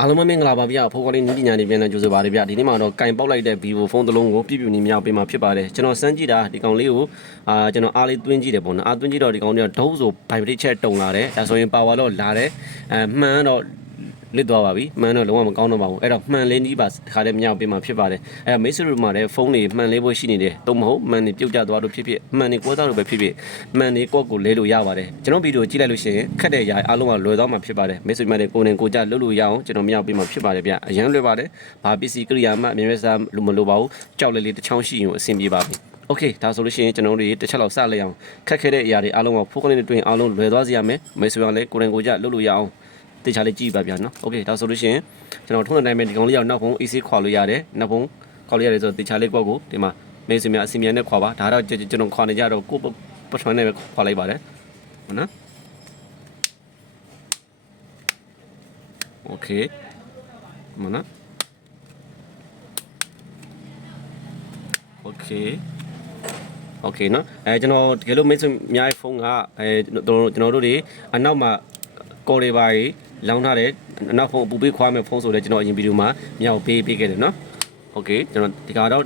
အားလုံးပဲမင်္ဂလာပါဗျာဖိုးကောလေးနည်းပညာတွေပြန်လည်ကြိုဆိုပါရဗျာဒီနေ့မှာတော့ကင်ပေါက်လိုက်တဲ့ Vivo ဖုန်းတစ်လုံးကိုပြပြနေမြောက်ပေးမှာဖြစ်ပါတယ်ကျွန်တော်စမ်းကြည့်တာဒီကောင်လေးကိုအာကျွန်တော်အားလေးသွင်းကြည့်တယ်ပေါ့နော်အားသွင်းကြည့်တော့ဒီကောင်လေးကဒုံးဆို vibrate ချက်တုံလာတယ်ဒါဆိုရင် power တော့လာတယ်အဲမှန်တော့ လစ်သွားပါပြီမှန်တော့လုံးဝမကောင်းတော့ပါဘူးအဲ့တော့မှန်လေးကြီးပါခါလေးမြောက်ပေးမှာဖြစ်ပါတယ်အဲ့တော့ Mate မှာလည်းဖုန်းတွေမှန်လေးဖို့ရှိနေတယ်တော့မဟုတ်မှန်တွေပြုတ်ကျသွားလို့ဖြစ်ဖြစ်မှန်တွေကွဲသွားလို့ပဲဖြစ်ဖြစ်မှန်တွေကော့ကိုလဲလို့ရပါတယ်ကျွန်တော်ဗီဒီယိုကြည့်လိုက်လို့ရှိရင်ခက်တဲ့ຢာအားလုံးကလွယ်သွားမှာဖြစ်ပါတယ် Mate မှာလည်းကိုယ်နဲ့ကိုယ်ကြလုပ်လို့ရအောင်ကျွန်တော်မြောက်ပေးမှာဖြစ်ပါတယ်ဗျအရန်လွယ်ပါတယ်ဘာပစ္စည်းကိရိယာမှအမြဲတမ်းစားလို့မလိုပါဘူးကြောက်လေးလေးတစ်ချောင်းရှိရင်အဆင်ပြေပါပြီโอเคဒါဆိုလို့ရှိရင်ကျွန်တော်တို့တစ်ချက်လောက်စလိုက်အောင်ခက်ခဲတဲ့အရာတွေအားလုံးကဖိုးကလေးတွေတွင်အားလုံးလွယ်သွားစေရမယ်မိတ်ဆွေကလည်းကိုယ်နဲ့ကိုယ်ကြလုပ်လို့ရအောင် တေချာလေးကြည့်ပါဗျာနော်โอเคဒါဆိုလို့ရှိရင်ကျွန်တော်ထုံးတဲ့တိုင်းပဲဒီကောင်လေးရောက်နောက်ဖုံး AC ခွာလို့ရတယ်နောက်ဖုံးခွာလို့ရတယ်ဆိုတေချာလေးကွက်ကိုဒီမှာမိတ်ဆွေများအစီအမြန်နဲ့ခွာပါဒါတော့ကျွန်တော်ခွာနေကြတော့ကိုပထမနဲ့ပဲခွာလိုက်ပါတယ်ဟုတ်နော်โอเคမနော်โอเคโอเคเนาะအဲကျွန်တော်တကယ်လို့မိတ်ဆွေများရဲ့ဖုန်းကအဲကျွန်တော်တို့တွေအနောက်မှာကော်တွေပါကြီး လောင်းထားတယ်အနောက်ဖုန်းအပူပေးခွာမဲ့ဖုန်းဆိုလဲကျွန်တော်အရင်ဗီဒီယိုမှာမြောက်ပေးပေးခဲ့တယ်เนาะโอเคကျွန်တော်ဒီကတော့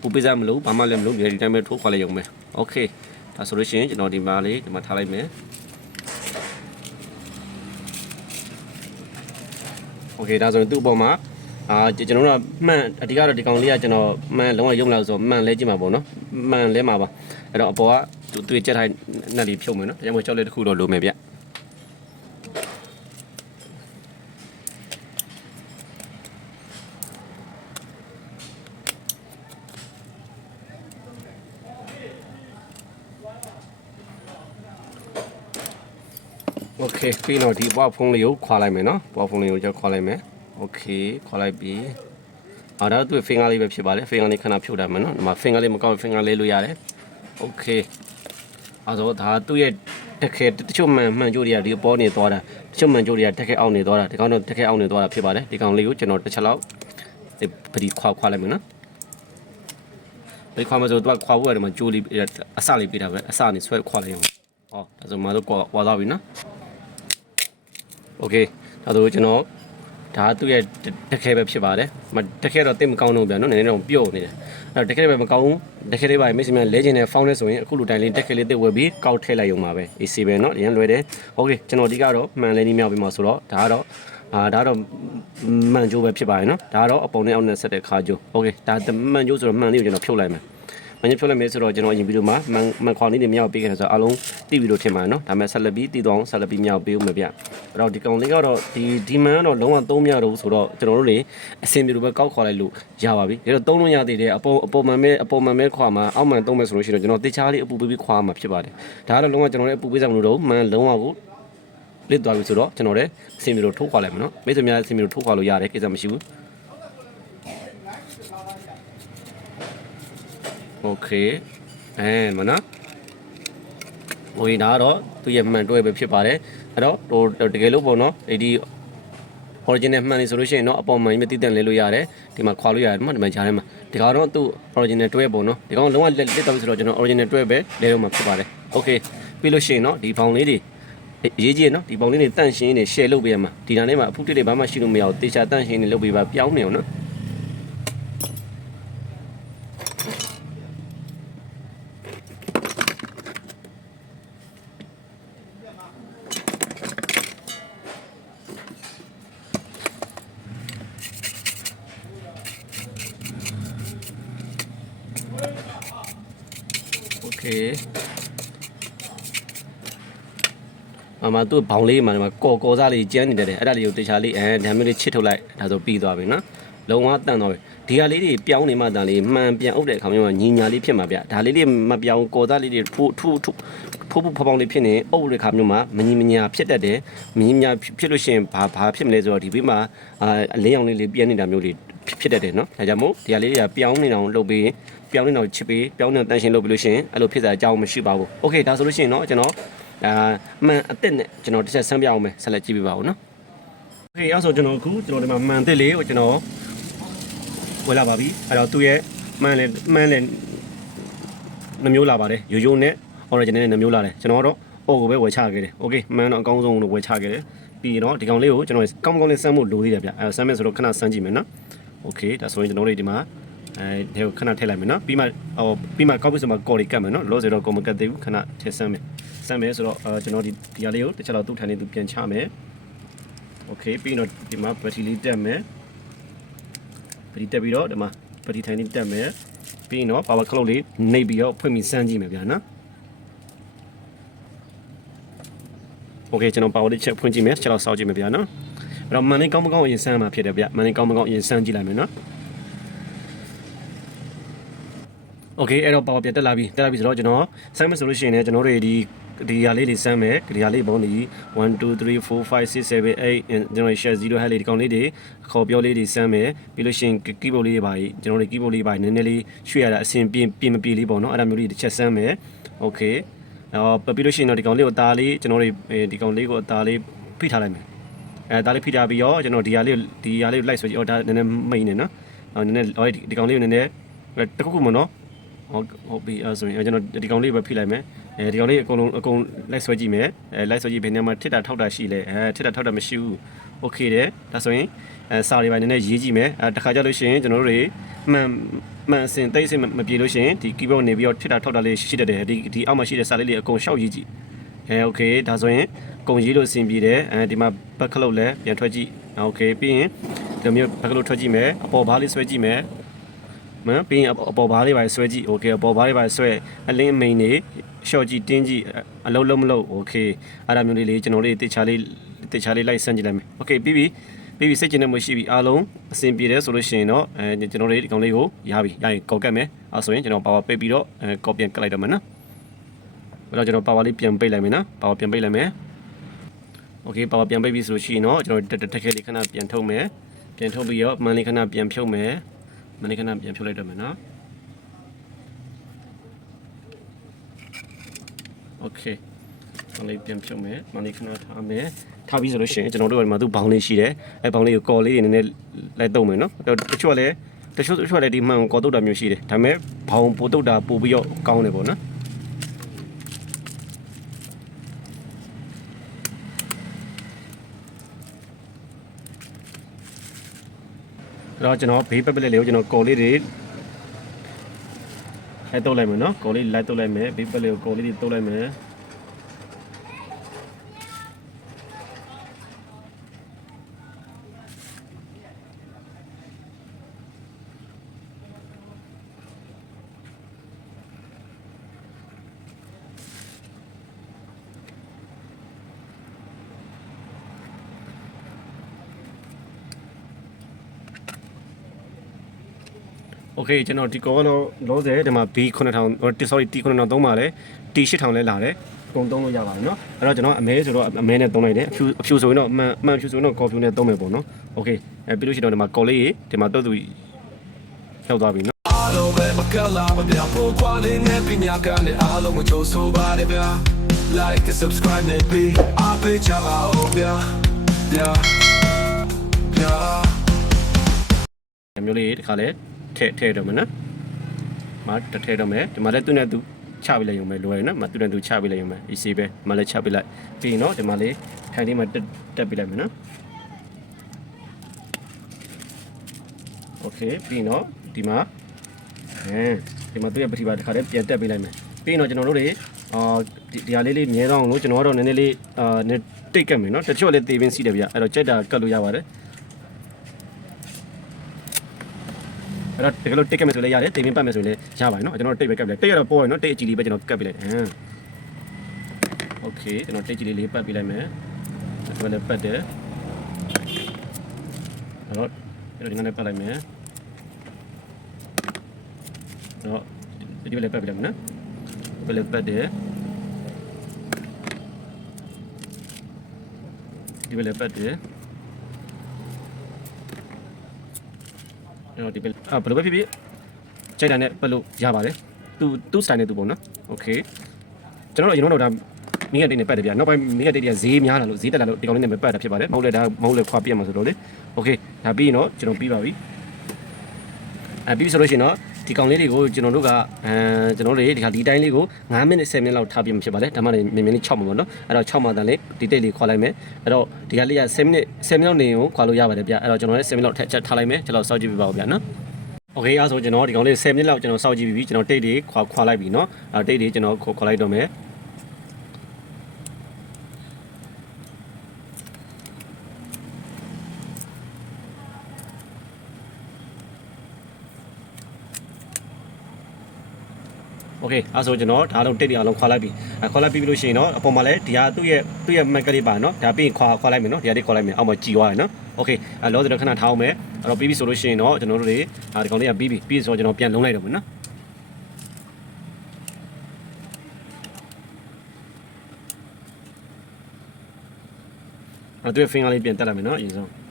ပူပေးစားမလို့ဘာမှလည်းမလို့ဒီတိုင်းပဲထိုးခွာလိုက်ရုံပဲโอเคဒါဆိုလို့ရှိရင်ကျွန်တော်ဒီမှာလေးဒီမှာထားလိုက်မယ်โอเคဒါဆိုရင်သူ့အပေါ်မှာအာကျွန်တော်တို့ကမှန်အဓိကတော့ဒီကောင်လေးကကျွန်တော်မှန်လုံးဝရုံလာဆိုမှန်လဲကြည့်မှာပေါ့နော်မှန်လဲမှာပါအဲ့တော့အပေါ်ကသူတွေ့ချက်ထိုင်နှက်လေးဖြုတ်မယ်နော်ဒါကြောင့်မို့ကြောက်လေးတစ်ခုတော့လိုမယ်ဗျ โอเคပြီးတော့ဒီဘောက်ဖုန်းလေးကိုခွာလိုက်မယ်နော်ဘောက်ဖုန်းလေးကိုကြောက်ခွာလိုက်မယ်โอเคခွာလိုက်ပြီအော်ဒါသူ့ finger လေးပဲဖြစ်ပါလေ finger လေးခဏဖြုတ်တာမယ်နော်ဒီမှာ finger လေးမကောင်း finger လေးလို့ရတယ်โอเคအဲဆိုဒါသူ့ရဲ့တက်ခဲတချို့မှန်မှန်ကြိုးတွေကဒီပေါ်နေသွားတာတချို့မှန်ကြိုးတွေကတက်ခဲအောက်နေသွားတာဒီကောင်တော့တက်ခဲအောက်နေသွားတာဖြစ်ပါတယ်ဒီကောင်လေးကိုကျွန်တော်တစ်ချက်လောက်ဒီပဒီခွာခွာလိုက်မယ်နော်ဒီခွာမဆိုတော့ခွာဖို့ရတယ်မှာကြိုးလေးအစလေးပြတာပဲအစနေဆွဲခွာလိုက်အောင်ဟောဒါဆိုမှတော့ကွာကွာသွားပြီနော် โอเคဒါဆိုကျွန်တော်ဒါသူ့ရဲ့တခဲပဲဖြစ်ပါတယ်မတခဲတော့တိတ်မကောင်းတော့ဗျာနော်နည်းနည်းတော့ပြုတ်နေတယ်အဲ့တော့တခဲပဲမကောင်းဘူးတခဲလေးပါမိတ်ဆွေများလဲကျင်တဲ့ဖောင်းလဲဆိုရင်အခုလူတိုင်းလေးတခဲလေးတိတ်ဝယ်ပြီးကောက်ထည့်လိုက်ရုံပါပဲ AC ပဲเนาะရန်လွယ်တယ်โอเคကျွန်တော်ဒီကတော့မှန်လဲနီးမြောက်ပြီးမှဆိုတော့ဒါကတော့အာဒါတော့မှန်ကြိုးပဲဖြစ်ပါတယ်เนาะဒါကတော့အပုံနဲ့အောက်နဲ့ဆက်တဲ့ခါကြိုးโอเคဒါမှန်ကြိုးဆိုတော့မှန်လေးကိုကျွန်တော်ဖြုတ်လိုက်မယ် မင်းဖြုတ်လိုက်မယ်ဆိုတော့ကျွန်တော်အရင်ဗီဒီယိုမှာမန်မန်ခွန်လေးတွေမြောက်ပေးခဲ့တယ်ဆိုတော့အားလုံးသိပြီလို့ထင်ပါတယ်နော်ဒါပေမဲ့ဆက်လက်ပြီးတည်သွားအောင်ဆက်လက်ပြီးမြောက်ပေးဦးမယ်ဗျအဲ့တော့ဒီကောင်လေးကတော့ဒီဒီမန်ကတော့လုံးဝသုံးမရတော့ဘူးဆိုတော့ကျွန်တော်တို့တွေအစင်ပြေလိုပဲကောက်ခွာလိုက်လို့ရပါပြီဒါတော့သုံးလို့ရသေးတယ်အပေါ်အပေါ်မှန်မဲအပေါ်မှန်မဲခွာမှာအောက်မှန်သုံးမယ်ဆိုလို့ရှိရင်ကျွန်တော်တေချာလေးအပူပေးပြီးခွာမှာဖြစ်ပါတယ်ဒါကတော့လုံးဝကျွန်တော်လည်းအပူပေးစားမလို့တော့မန်လုံးဝကိုလစ်သွားပြီဆိုတော့ကျွန်တော်လည်းအစင်ပြေလိုထိုးခွာလိုက်မယ်နော်မိတ်ဆွေများအစင်ပြေလိုထိုးခွာလို့ရတယ်ကိစ္စမရှိဘူး โอเคအဲမနော်ဟိုဒါကတော့သူရဲ့မှန်တွဲပဲဖြစ်ပါတယ်အဲ့တော့ဟိုတကယ်လို့ပေါ့နော်ဒီ original မှန်နေဆိုလို့ရှိရင်တော့အပေါ်မှန်ကြီးမသိတဲ့လဲလို့ရတယ်ဒီမှာခွာလို့ရတယ်ဒီမှာဒီမှာဂျားထဲမှာဒီကတော့သူ့ original တွဲပေါ့နော်ဒီကောင်လုံးဝလက်လက်တော့ဆိုတော့ကျွန်တော် original တွဲပဲလဲတော့မှာဖြစ်ပါတယ် okay ပြီးလို့ရှိရင်တော့ဒီဘောင်လေးတွေရေးကြည့်နော်ဒီပုံလေးတွေတန့်ရှင်းနေ share လုပ်ပေးရမှာဒီနားထဲမှာအဖုတစ်တွေဘာမှရှိလို့မရဘူးတေချာတန့်ရှင်းနေလုပ်ပေးပါပြောင်းနေအောင်နော် ကဲမမသူ့ဘောင်လေးမှာဒီမှာကော်ကော်စားလေးကျန်းနေတယ်အဲ့ဒါလေးကိုတခြားလေးအဲဓာမျိုးလေးချစ်ထုတ်လိုက်ဒါဆိုပြီးသွားပြီနော်လုံးဝတန်သွားပြီဒီဟာလေးတွေပြောင်းနေမှတန်လေးမှန်ပြန်အုပ်တဲ့အခါမျိုးမှာညီညာလေးဖြစ်မှာဗျဒါလေးတွေမပြောင်းကော်သားလေးတွေထိုးထိုးထိုးဖိုးဖိုးဖောင်းလေးဖြစ်နေအုပ်တဲ့အခါမျိုးမှာမညီမညာဖြစ်တတ်တယ်မညီမညာဖြစ်လို့ရှိရင်ဘာဘာဖြစ်မလဲဆိုတော့ဒီဘေးမှာအလင်းရောင်လေးလေးပြင်းနေတာမျိုးလေးဖြစ်တတ်တယ်နော်ဒါကြောင့်မို့ဒီဟာလေးတွေကပြောင်းနေအောင်လုပ်ပြီး ပြောင်းနေအောင်ချစ်ပြီးပြောင်းနေတန်းရှင်းလုပ်ပြီးလို့ရှိရင်အဲ့လိုဖြစ်စရာအကြောင်းမရှိပါဘူးโอเคဒါဆိုလို့ရှိရင်တော့ကျွန်တော် အာမှန်အစ်စ်နဲ့ကျွန်တော်တစ်ချက်ဆန်းပြအောင်မယ်ဆက်လက်ကြည့်ပြပါဦးနော်โอเคအဲ့ဆိုကျွန်တော်အခုကျွန်တော်ဒီမှာမှန်အစ်စ်လေးကိုကျွန်တော်ဝယ်လာပါပြီအဲ့တော့သူ့ရဲ့မှန်လေမှန်လေနှမျိုးလာပါတယ်ရိုးရိုးနဲ့ original နဲ့နှမျိုးလာတယ်ကျွန်တော်ကတော့အော်ကိုပဲဝယ်ချခဲ့တယ်โอเคမှန်တော့အကောင်းဆုံးလို့ဝယ်ချခဲ့တယ် ပြီးတော့ဒီကောင်လေးကိုကျွန်တော်ကောင်းကောင်းလေးစမ်းဖို့လိုသေးတယ်ဗျအဲဆမ်းမယ်ဆိုတော့ခဏစမ်းကြည့်မယ်နော်โอเคဒါဆိုရင်ကျွန်တော်တို့ဒီမှာ အဲဒီကိုခဏထည့်လိုက်မယ်နော်ပြီးမှဟိုပြီးမှကောက်ပြီးဆိုမှကော်ရီကတ်မယ်နော်လောဆယ်တော့ကော်မကတ်သေးဘူးခဏထည့်စမ်းမယ်စမ်းမယ်ဆိုတော့အဲကျွန်တော်ဒီဒီဟာလေးကိုတစ်ချက်တော့သူ့ထိုင်နေသူပြန်ချမယ်โอเคပြီးတော့ဒီမှာဘက်ထရီလေးတက်မယ်ဘက်ထရီတက်ပြီးတော့ဒီမှာဘက်ထရီထိုင်လေးတက်မယ်ပြီးတော့ power clock လေးနှိပ်ပြီးတော့ဖွင့်ပြီးစမ်းကြည့်မယ်ဗျာနော် โอเคကျွန်တော်ပါဝါလေးချက်ဖွင့်ကြည့်မယ်ချက်တော့စောက်ကြည့်မယ်ဗျာနော်အဲ့တော့မန်လေးကောင်းမကောင်းအရင်စမ်းမှာဖြစ်တယ်ဗျမန်လေးကောင်းမကောင်းအရင်စမ်းကြည့်လိုက်မယ်နော် โอเคအဲ့တော့ပါဝါပြတ်တက်လာပြီတက်လာပြီဆိုတော့ကျွန်တော်စမ်းမယ်ဆိုလို့ရှိရင်လည်းကျွန်တော်တို့ဒီဒီဟာလေးတွေစမ်းမယ်ဒီဟာလေးပုံးဒီ1 2 3 4 5 6 7 8ကျွန်တော် share 0 head လေးဒီကောင်လေးတွေခေါ်ပြောလေးတွေစမ်းမယ်ပြီးလို့ရှိရင် keyboard လေးတွေပါကျွန်တော်တို့ keyboard လေးပါနည်းနည်းလေးရွှေ့ရတာအဆင်ပြေပြင်မပြေလေးပေါ့နော်အဲ့ဒါမျိုးလေးတစ်ချက်စမ်းမယ်โอเค အော်ပပြီးလို့ရှိရင်တော့ဒီကောင်လေးကိုအသားလေးကျွန်တော်တို့ဒီကောင်လေးကိုအသားလေးဖိထားလိုက်မယ်အဲအသားလေးဖိထားပြီးတော့ကျွန်တော်ဒီဟာလေးဒီဟာလေးလိုက်ဆိုကြည့်အော်ဒါနည်းနည်းမိန်နေနော်အော်နည်းနည်းအော်ဒီကောင်လေးကိုနည်းနည်းတခုခုမနော် ဟုတ်ဟုတ်ပြီအဲဆိုရင်ကျွန်တော်ဒီကောင်လေးပဲဖိလိုက်မယ်အဲဒီကောင်လေးအကုန်လုံးအကုန်လိုက်ဆွဲကြည့်မယ်အဲလိုက်ဆွဲကြည့်ဘယ်နေရာမှာထစ်တာထောက်တာရှိလဲအဲထစ်တာထောက်တာမရှိဘူးโอเคတယ်ဒါဆိုရင်အဲစာတွေပါနည်းနည်းရေးကြည့်မယ်အဲတခါကြလို့ရှိရင်ကျွန်တော်တို့တွေမှန်မှန်အစင်တိတ်အစင်မပြေလို့ရှိရင်ဒီ keyboard နေပြီးတော့ထစ်တာထောက်တာလေးရှိတတ်တယ်ဒီဒီအောက်မှာရှိတဲ့စာလေးတွေအကုန်ရှောက်ရေးကြည့် အဲโอเคဒါဆိုရင်ကုံရေးလို့အဆင်ပြေတယ်အဲဒီမှာဘက်ကလုတ်လည်းပြန်ထွက်ကြည့်โอเคပြီးရင်ဒီလိုမျိုးဘက်ကလုတ်ထွက်ကြည့်မယ်အပေါ်ဘားလေးဆွဲကြည့်မယ်မ န်ပြီးရင်အပေါ်ဘားလေးပါဆွဲကြည့်โอเคအပေါ်ဘားလေးပါဆွဲအလင်းမိန်နေရှော့ကြည့်တင်းကြည့်အလုံးလုံးမလုံးโอเคအဲ့ဒါမျိုးလေးလေးကျွန်တော်လေးတေချာလေးတေချာလေးလိုက်ဆန့်ကြည့်လိုက်မယ်โอเคပြီးပြီပြီးပြီစိတ်ကျင်နေမှုရှိပြီအားလုံးအဆင်ပြေတယ်ဆိုလို့ရှိရင်တော့အဲကျွန်တော်လေးဒီကောင်လေးကိုရပြီရရင်ကောက်ကတ်မယ်အဲဆိုရင်ကျွန်တော်ပါဝါပိတ်ပြီးတော့အဲကောက်ပြန်ကတ်လိုက်တော့မယ်နော် အဲ့တော့ကျွန်တော်ပါဝါလေးပြန်ပိတ်လိုက်မယ်နော်ပါဝါပြန်ပိတ်လိုက်မယ်โอเคပါဝါပြန်ပိတ်ပြီဆိုလို့ရှိရင်တော့ကျွန်တော်တက်ခဲလေးခဏပြန်ထုတ်မယ်ပြန်ထုတ်ပြီးတော့မန်လေးခဏပြန်ဖြုတ်မယ် မန်လေးခဏပြန်ဖြုတ်လိုက်တော့မယ်နော်โอเคမန်လေးပြန်ဖြုတ်မယ်မန်လေးခဏထားမယ်ထားပြီးဆိုလို့ရှိရင်ကျွန်တော်တို့ကဒီမှာသူ့ဘောင်းလေးရှိတယ်အဲဘောင်းလေးကိုကော်လေးတွေနည်းနည်းလိုက်တော့မယ်နော်တချို့ကလည်းတချို့တချို့ကလည်းဒီမှန်ကိုကော်တုတ်တာမျိုးရှိတယ်ဒါပေမဲ့ဘောင်းပိုတုတ်တာပို့ပြီးတော့ကောင်းတယ်ပေါ့နော် တော့ကျွန်တော်ဘေးပက်ပလက်လေးကိုကျွန်တော်ကော်လေးတွေလိုက်တုပ်လိုက်မယ်နော်ကော်လေးလိုက်တုပ်လိုက်မယ်ဘေးပက်လေးကိုကော်လေးတွေတုပ်လိုက်မယ် โอเคကျွန်တော်ဒီကောကတော့လောဆယ်ဒီမှာ B9000 sorry T9000 သုံးပါလေ T8000 လဲလာတယ်အကုန်သုံးလို့ရပါတယ်เนาะအဲ့တော့ကျွန်တော်အမဲဆိုတော့အမဲနဲ့သုံးလိုက်တယ်အဖြူအဖြူဆိုရင်တော့အမှန်အမှန်ဖြူဆိုရင်တော့ကော်ဖြူနဲ့သုံးမယ်ပေါ့เนาะโอเคအဲပြီးလို့ရှိရင်တော့ဒီမှာကော်လေးကြီးဒီမှာတော့သူရောက်သွားပြီเนาะ အားလုံးပဲမကလာမပြဖို့ကွာလေးနဲ့ပြညာကနေအားလုံးကိုကြိုးဆိုပါတယ်ဗျာ like and subscribe နဲ့ပြီးအားပေးကြပါဦးဗျာ yeah yeah မျိုးလေးဒီခါလဲ ထည့်ထည့်တော့မယ်နော်မတထည့်တော့မယ်ဒီမှာလည်းသူ့နဲ့သူချပေးလိုက်ရုံပဲလိုရယ်နော်မသူ့နဲ့သူချပေးလိုက်ရုံပဲ easy ပဲဒီမှာလည်းချပေးလိုက်ပြီးရင်တော့ဒီမှာလေးခံလေးမှာတက်တက်ပေးလိုက်မယ်နော် okay ပြီးရင်တော့ဒီမှာအဲဒီမှာသူ့ရဲ့ပฏิပါတစ်ခါတည်းပြန်တက်ပေးလိုက်မယ်ပြီးရင်တော့ကျွန်တော်တို့တွေအာဒီဟာလေးလေးမြဲတော့လို့ကျွန်တော်ကတော့နည်းနည်းလေးအာတိတ်ကတ်မယ်နော်တချို့လည်းသေပင်းစီးတယ်ဗျအဲ့တော့ကြိုက်တာကတ်လို့ရပါတယ် အဲ့တော့တကယ်လို့တိတ်ကတ်မယ်ဆိုလည်းရတယ်တေးပင်းပတ်မယ်ဆိုရင်လည်းရပါတယ်နော်ကျွန်တော်တို့တိတ်ပဲကတ်ပြလိုက်တိတ်ရတော့ပေါ်ရနော်တိတ်အကြည့်လေးပဲကျွန်တော်ကတ်ပြလိုက်ဟမ်โอเคကျွန်တော်တိတ်ကြည့်လေးလေးပတ်ပြလိုက်မယ်ဒါလည်းပတ်တယ်အဲ့တော့ကျွန်တော်ဒီနေ့ပတ်လိုက်မယ်တော့ဒီဘက်လည်းပတ်ပြလိုက်မယ်နော်ဘယ်လည်းပတ်တယ်ဒီဘက်လည်းပတ်တယ် အဲ့တော့ဒီဘက်အာဘယ်လိုပဲဖြစ်ဖြစ်ချိန်တာနဲ့ပတ်လို့ရပါတယ်သူသူစတိုင်နဲ့သူပေါ့နော်โอเคကျွန်တော်တို့အရင်တော့ဒါမင်းရတိတ်နဲ့ပတ်တယ်ဗျာနောက်ပိုင်းမင်းရတိတ်တွေကဈေးများလာလို့ဈေးတက်လာလို့ဒီကောင်လေးနဲ့ပဲပတ်တာဖြစ်ပါတယ်မဟုတ်လေဒါမဟုတ်လေခွာပြတ်မှာဆိုတော့လေโอเคဒါပြီးရင်တော့ကျွန်တော်ပြီးပါပြီအဲပြီးပြီဆိုလို့ရှိရင်တော့ ဒီကောင်လေးတွေကိုကျွန်တော်တို့ကအဲကျွန်တော်တို့တွေဒီခါဒီတိုင်းလေးကို9မိနစ်10မိနစ်လောက်ထားပြမှာဖြစ်ပါတယ်ဒါမှလည်းမြင်မြင်လေး6မှာပေါ့နော်အဲ့တော့6မှာတန်လေးဒီတိတ်လေးခွာလိုက်မယ်အဲ့တော့ဒီကလေးက10မိနစ်10မိနစ်လောက်နေကိုခွာလို့ရပါတယ်ဗျအဲ့တော့ကျွန်တော်လည်း10မိနစ်လောက်ထပ်ချက်ထားလိုက်မယ်ကျွန်တော်စောင့်ကြည့်ပြပါဦးဗျနော်โอเคအဲ့ဆိုကျွန်တော်ဒီကောင်လေး10မိနစ်လောက်ကျွန်တော်စောင့်ကြည့်ပြီးပြီကျွန်တော်တိတ်လေးခွာခွာလိုက်ပြီเนาะအဲ့တိတ်လေးကျွန်တော်ခွာလိုက်တော့မယ် okay အဲဆိုကျွန်တော်ဒါလုံးတစ်တွေအလုံးခွာလိုက်ပြီခွာလိုက်ပြီးလို့ရှိရင်တော့အပေါ်မှာလည်းဒီဟာသူ့ရဲ့သူ့ရဲ့မက်ကလေးပါနော်ဒါပြီးရင်ခွာခွာလိုက်မယ်နော်ဒီဟာလေးခွာလိုက်မယ်အောက်မှာကြည်သွားရနော် okay အဲလောစတော့ခဏထားအောင်မယ်အဲ့တော့ပြီးပြီဆိုလို့ရှိရင်တော့ကျွန်တော်တို့တွေဒီကောင်လေးကပြီးပြီပြီးဆိုတော့ကျွန်တော်ပြန်လုံးလိုက်တော့မယ်နော်အဲ့တော့ finger လေးပြန်တက်လိုက်မယ်နော်အရင်ဆုံး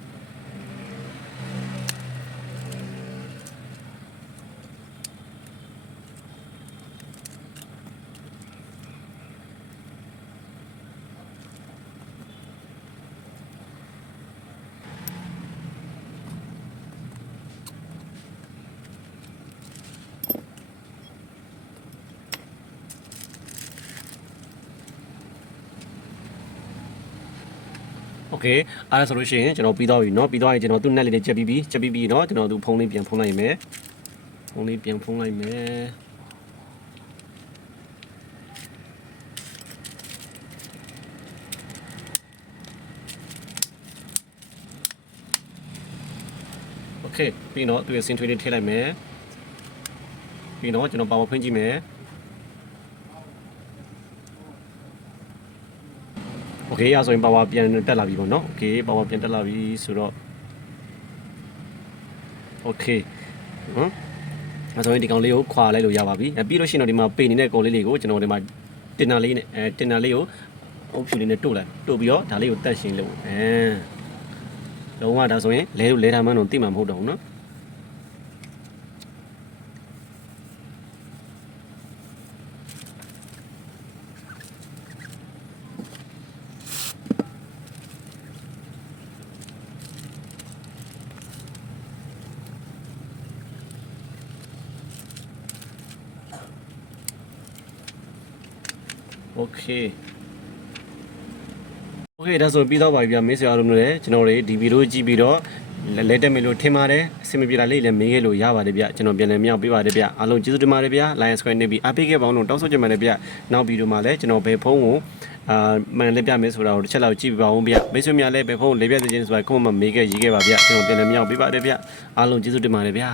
โอเคအားရဆိုလို့ရှိရင်ကျွန်တော်ပြီးသွားပြီเนาะပြီးသွားရင်ကျွန်တော်သူ့ net လေးနဲ့ချက်ပြီးပြီချက်ပြီးပြီเนาะကျွန်တော်သူ့ဖုန်းလေးပြန်ဖုန်းလိုက်မယ်ဖုန်းလေးပြန်ဖုန်းလိုက်မယ်โอเคပြီးတော့သူ့ရဲ့ scene ထွေးလေးထည့်လိုက်မယ်ပြီးတော့ကျွန်တော် power ဖွင့်ကြည့်မယ် โอเคရဆိုရင် power ပြန်တက်လာပြီပေါ့နော်โอเค power ပြန်တက်လာပြီဆိုတော့โอเคဟမ်အဲဆိုရင်ဒီကောင်လေးကိုခွာလိုက်လို့ရပါပြီအဲပြီးလို့ရှိရင်တော့ဒီမှာပေနေတဲ့ကောင်လေးတွေကိုကျွန်တော်ဒီမှာတင်နာလေးနဲ့အဲတင်နာလေးကိုအုပ်ဖြူလေးနဲ့တို့လိုက်တို့ပြီးတော့ဒါလေးကိုတက်ရှင်းလို့အဲလုံးဝဒါဆိုရင်လဲလို့လဲထားမှန်းတော့သိမှာမဟုတ်တော့ဘူးနော် โอเ คโอเคဒါဆိုပြီးတော့ပါပြီဗျာမင်းဆရာတို့မျိုးလည်းကျွန်တော်တွေဒီဗီဒီယိုကြည့်ပြီးတော့လဲလဲတက်မယ်လို့ထင်ပါတယ်အဆင်မပြေတာလေးလည်းမေးခဲ့လို့ရပါတယ်ဗျကျွန်တော်ပြန်လည်မြောက်ပေးပါတယ်ဗျအားလုံးကျေးဇူးတင်ပါတယ်ဗျ Lion Square နေပြီးအားပေးခဲ့ပါအောင်လို့တောင်းဆိုချင်ပါတယ်ဗျနောက်ဗီဒီယိုမှာလည်းကျွန်တော်ဘယ်ဖုန်းကိုအာမှန်လက်ပြမယ်ဆိုတာကိုတစ်ချက်လောက်ကြည့်ပြပါဦးဗျမိတ်ဆွေများလည်းဘယ်ဖုန်းကိုလေးပြစေခြင်းဆိုတာကိုမှမေးခဲ့ရေးခဲ့ပါဗျကျွန်တော်ပြန်လည်မြောက်ပေးပါတယ်ဗျအားလုံးကျေးဇူးတင်ပါတယ်ဗျ